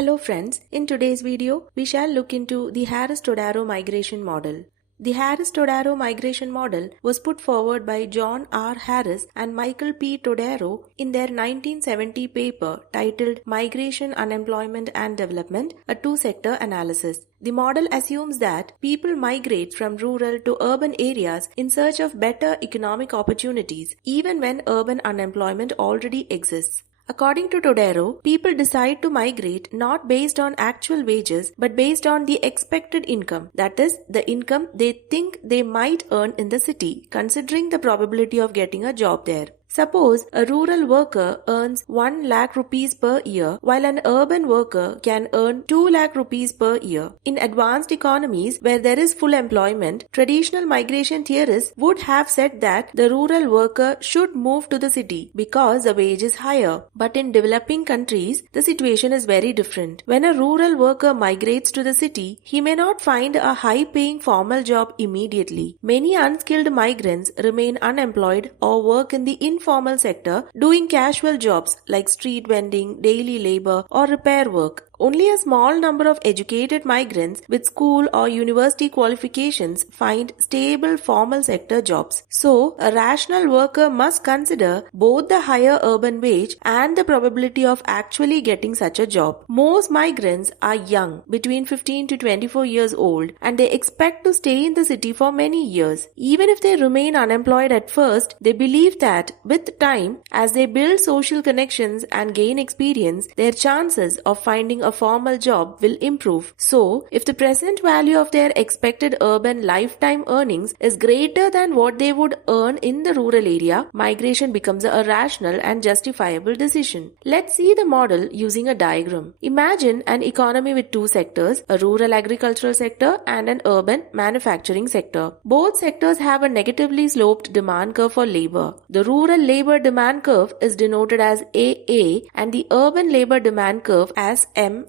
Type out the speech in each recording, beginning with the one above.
Hello friends, in today's video, we shall look into the Harris-Todaro migration model. The Harris-Todaro migration model was put forward by John R. Harris and Michael P. Todaro in their 1970 paper titled Migration, Unemployment and Development, a two-sector analysis. The model assumes that people migrate from rural to urban areas in search of better economic opportunities, even when urban unemployment already exists. According to Todaro, people decide to migrate not based on actual wages but based on the expected income, that is, the income they think they might earn in the city, considering the probability of getting a job there. Suppose a rural worker earns 1 lakh rupees per year while an urban worker can earn 2 lakh rupees per year. In advanced economies where there is full employment, traditional migration theorists would have said that the rural worker should move to the city because the wage is higher. But in developing countries, the situation is very different. When a rural worker migrates to the city, he may not find a high-paying formal job immediately. Many unskilled migrants remain unemployed or work in the informal sector doing casual jobs like street vending, daily labor or repair work. Only a small number of educated migrants with school or university qualifications find stable formal sector jobs. So, a rational worker must consider both the higher urban wage and the probability of actually getting such a job. Most migrants are young, between 15 to 24 years old, and they expect to stay in the city for many years. Even if they remain unemployed at first, they believe that with time, as they build social connections and gain experience, their chances of finding a formal job will improve. So, if the present value of their expected urban lifetime earnings is greater than what they would earn in the rural area, migration becomes a rational and justifiable decision. Let's see the model using a diagram. Imagine an economy with two sectors, a rural agricultural sector and an urban manufacturing sector. Both sectors have a negatively sloped demand curve for labor. The rural labor demand curve is denoted as AA and the urban labor demand curve as MM.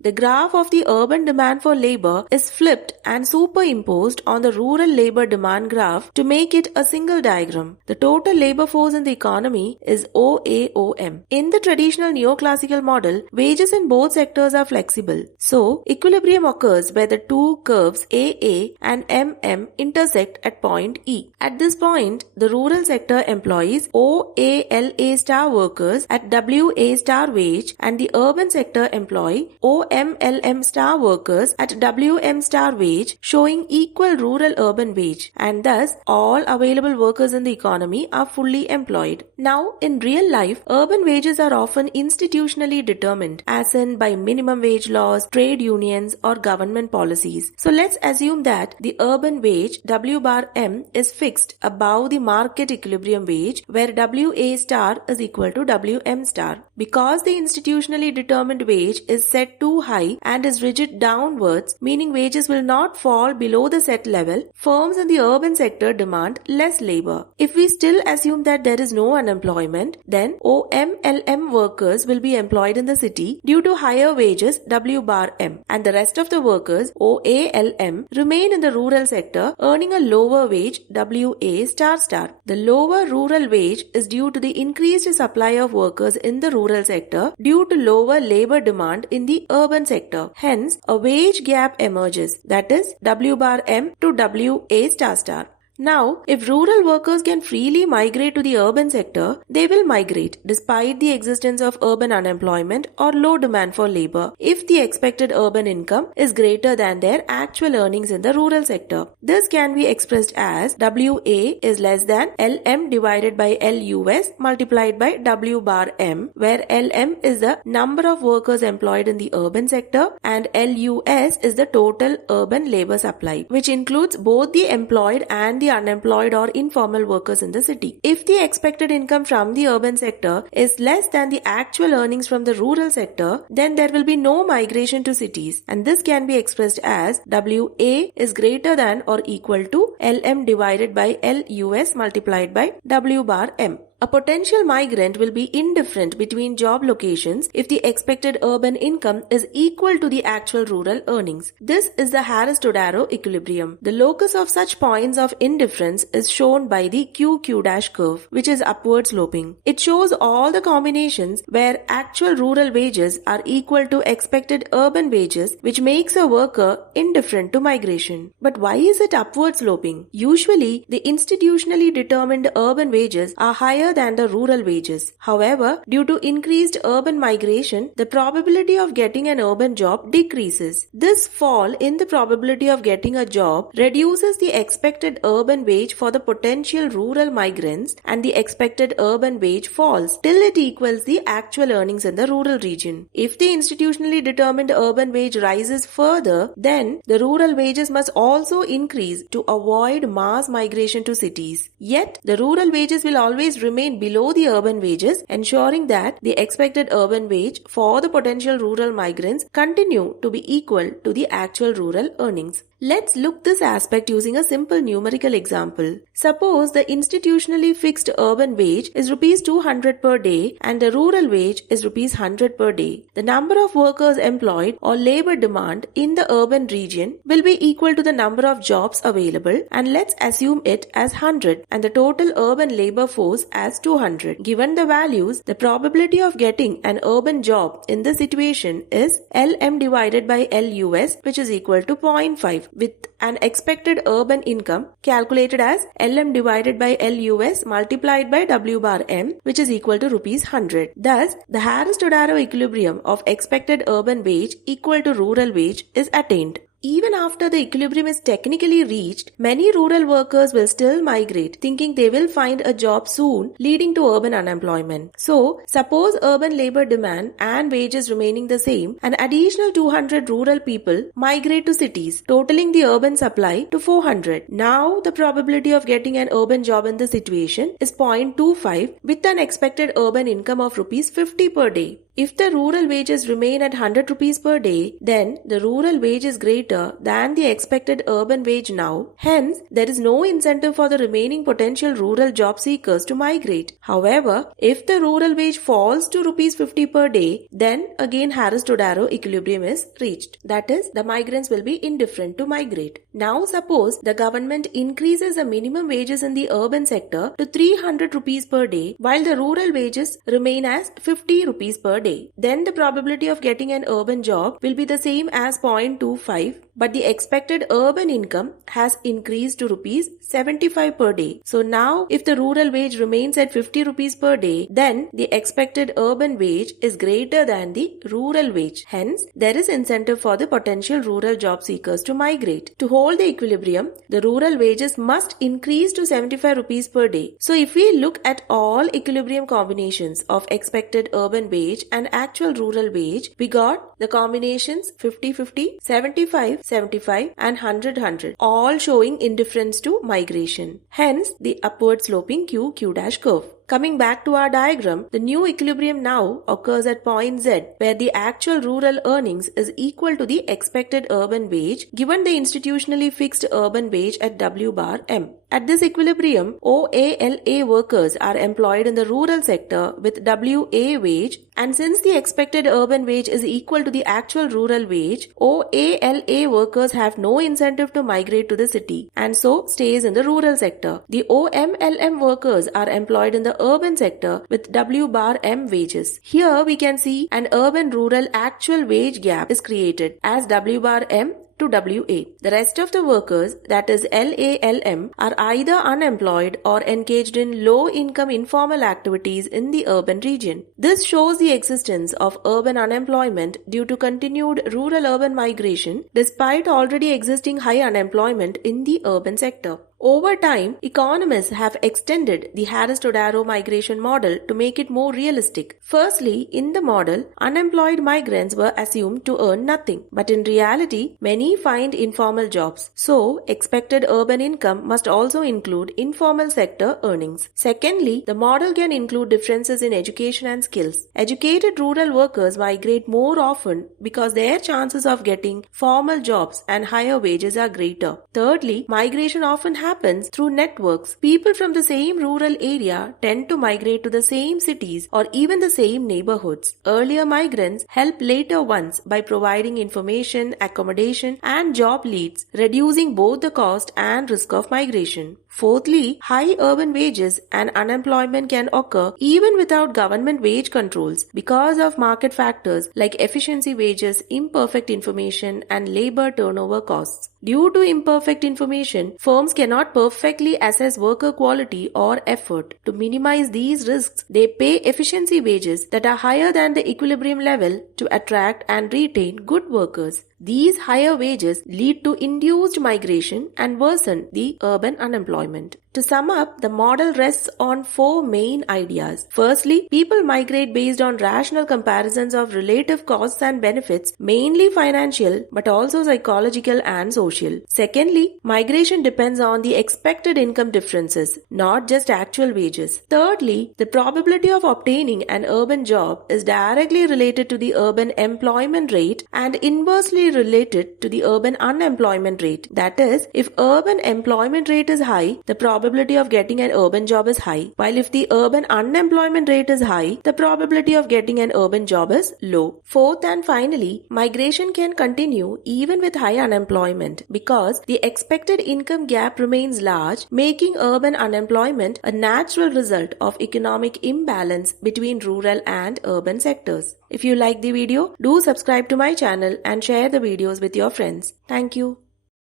The graph of the urban demand for labor is flipped and superimposed on the rural labor demand graph to make it a single diagram. The total labor force in the economy is OAOM. In the traditional neoclassical model, wages in both sectors are flexible. So, equilibrium occurs where the two curves AA and MM intersect at point E. At this point, the rural sector employs OALA star workers at WA star wage and the urban sector employ OMLM star workers at WM star wage, showing equal rural-urban wage, and thus all available workers in the economy are fully employed. Now, in real life, urban wages are often institutionally determined, as in by minimum wage laws, trade unions, or government policies. So let's assume that the urban wage W bar M is fixed above the market equilibrium wage, where WA star is equal to WM star. Because the institutionally determined wage is set too high and is rigid downwards, meaning wages will not fall below the set level, firms in the urban sector demand less labor. If we still assume that there is no unemployment, then OMLM workers will be employed in the city due to higher wages W bar M, and the rest of the workers OALM remain in the rural sector earning a lower wage WA star star. The lower rural wage is due to the increased supply of workers in the rural sector due to lower labor demand in the urban sector. Hence, a wage gap emerges, that is W bar M to WA star star. Now, if rural workers can freely migrate to the urban sector, they will migrate despite the existence of urban unemployment or low demand for labor if the expected urban income is greater than their actual earnings in the rural sector. This can be expressed as WA is less than LM divided by LUS multiplied by W bar M, where LM is the number of workers employed in the urban sector and LUS is the total urban labor supply, which includes both the employed and the unemployed or informal workers in the city. If the expected income from the urban sector is less than the actual earnings from the rural sector, then there will be no migration to cities, and this can be expressed as WA is greater than or equal to LM divided by LUS multiplied by W bar M. A potential migrant will be indifferent between job locations if the expected urban income is equal to the actual rural earnings. This is the Harris-Todaro equilibrium. The locus of such points of indifference is shown by the QQ- curve, which is upward sloping. It shows all the combinations where actual rural wages are equal to expected urban wages, which makes a worker indifferent to migration. But why is it upward sloping? Usually, the institutionally determined urban wages are higher than the rural wages. However, due to increased urban migration, the probability of getting an urban job decreases. This fall in the probability of getting a job reduces the expected urban wage for the potential rural migrants, and the expected urban wage falls till it equals the actual earnings in the rural region. If the institutionally determined urban wage rises further, then the rural wages must also increase to avoid mass migration to cities. Yet, the rural wages will always remain below the urban wages, ensuring that the expected urban wage for the potential rural migrants continue to be equal to the actual rural earnings. Let's look this aspect using a simple numerical example. Suppose the institutionally fixed urban wage is Rs 200 per day and the rural wage is Rs 100 per day. The number of workers employed or labor demand in the urban region will be equal to the number of jobs available, and let's assume it as 100 and the total urban labor force as 200. Given the values, the probability of getting an urban job in this situation is LM divided by LUS, which is equal to 0.5. with an expected urban income calculated as LM divided by LUS multiplied by W bar M, which is equal to Rs 100. Thus, the Harris-Todaro equilibrium of expected urban wage equal to rural wage is attained. Even after the equilibrium is technically reached, many rural workers will still migrate, thinking they will find a job soon, leading to urban unemployment. So, suppose urban labor demand and wages remaining the same, an additional 200 rural people migrate to cities, totaling the urban supply to 400. Now, the probability of getting an urban job in this situation is 0.25 with an expected urban income of Rs 50 per day. If the rural wages remain at 100 rupees per day, then the rural wage is greater than the expected urban wage now. Hence, there is no incentive for the remaining potential rural job seekers to migrate. However, if the rural wage falls to Rs 50 per day, then again Harris-Todaro equilibrium is reached. That is, the migrants will be indifferent to migrate. Now suppose the government increases the minimum wages in the urban sector to 300 rupees per day, while the rural wages remain as 50 rupees per day. Then the probability of getting an urban job will be the same as 0.25, but the expected urban income has increased to Rs 75 per day. So now if the rural wage remains at 50 rupees per day, then the expected urban wage is greater than the rural wage. Hence, there is incentive for the potential rural job seekers to migrate. To hold the equilibrium, the rural wages must increase to 75 rupees per day. So if we look at all equilibrium combinations of expected urban wage and actual rural wage, we got the combinations 50-50, 75-75 and 100-100, all showing indifference to migration. Hence, the upward sloping QQ- curve. Coming back to our diagram, the new equilibrium now occurs at point Z, where the actual rural earnings is equal to the expected urban wage given the institutionally fixed urban wage at W bar M. At this equilibrium, OALA workers are employed in the rural sector with WA wage, and since the expected urban wage is equal to the actual rural wage, OALA workers have no incentive to migrate to the city and so stays in the rural sector. The OMLM workers are employed in the urban sector with W bar M wages. Here we can see an urban-rural actual wage gap is created as W bar M to WA. The rest of the workers, that is LALM, are either unemployed or engaged in low-income informal activities in the urban region. This shows the existence of urban unemployment due to continued rural-urban migration despite already existing high unemployment in the urban sector. Over time, economists have extended the Harris-Todaro migration model to make it more realistic. Firstly, in the model, unemployed migrants were assumed to earn nothing, but in reality, many find informal jobs. So, expected urban income must also include informal sector earnings. Secondly, the model can include differences in education and skills. Educated rural workers migrate more often because their chances of getting formal jobs and higher wages are greater. Thirdly, migration often happens happens through networks. People from the same rural area tend to migrate to the same cities or even the same neighborhoods. Earlier migrants help later ones by providing information, accommodation, and job leads, reducing both the cost and risk of migration. Fourthly, high urban wages and unemployment can occur even without government wage controls because of market factors like efficiency wages, imperfect information, and labor turnover costs. Due to imperfect information, firms cannot perfectly assess worker quality or effort. To minimize these risks, they pay efficiency wages that are higher than the equilibrium level to attract and retain good workers. These higher wages lead to induced migration and worsen the urban unemployment. To sum up, the model rests on 4 main ideas. Firstly, people migrate based on rational comparisons of relative costs and benefits, mainly financial but also psychological and social. Secondly, migration depends on the expected income differences, not just actual wages. Thirdly, the probability of obtaining an urban job is directly related to the urban employment rate and inversely related to the urban unemployment rate. That is, if urban employment rate is high, the probability of getting an urban job is high, while if the urban unemployment rate is high, the probability of getting an urban job is low. Fourth and finally, migration can continue even with high unemployment because the expected income gap remains large, making urban unemployment a natural result of economic imbalance between rural and urban sectors. If you like the video, do subscribe to my channel and share the videos with your friends. Thank you.